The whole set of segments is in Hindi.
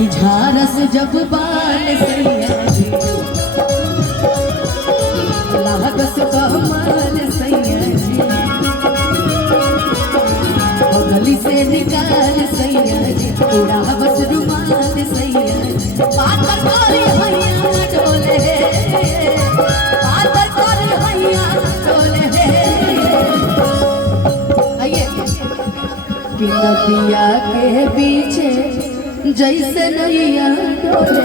झारस जब बाल सैया जी लागस कमाल सैया जी गली से निकाल सैया जी पूरा बस रुमाल सैया जी पातर करे भैया डोले पातर करे भैया डोले आइए कि नदिया के पीछे जैसे नैया डोले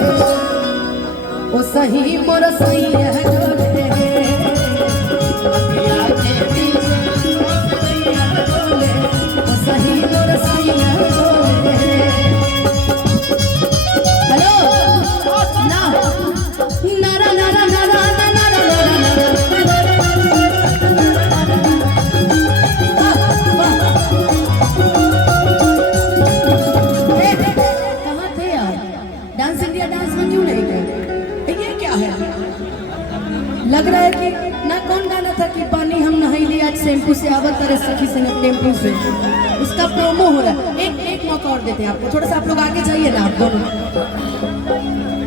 ओ सही मोर सैया डोले नदिया के पीछे जैसे नैया डोले ओ सही मोर सैया डोले। हेलो ना नारा नारा नारा लग रहा है कि ना कौन गाना था कि पानी हम नहाई आज शैम्पू से आवत तरह सखी से टेम्पू से उसका प्रोमो हो रहा है। एक मौका और देते हैं आपको, थोड़ा सा आप लोग आगे जाइए ना, आप दोनों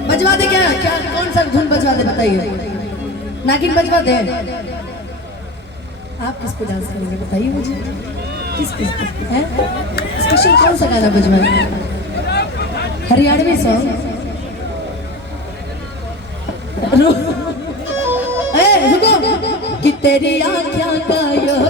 बजवा दे। क्या क्या कौन सा धुन बजवा दे बताइए? नागिन बजवा दे। आप किस पे डांस करेंगे बताइए मुझे, किस पे है स्पेशल कौन सा गाना बजवाएंगे? हरियाणवी सॉन्ग? कि तेरी आँखों का यह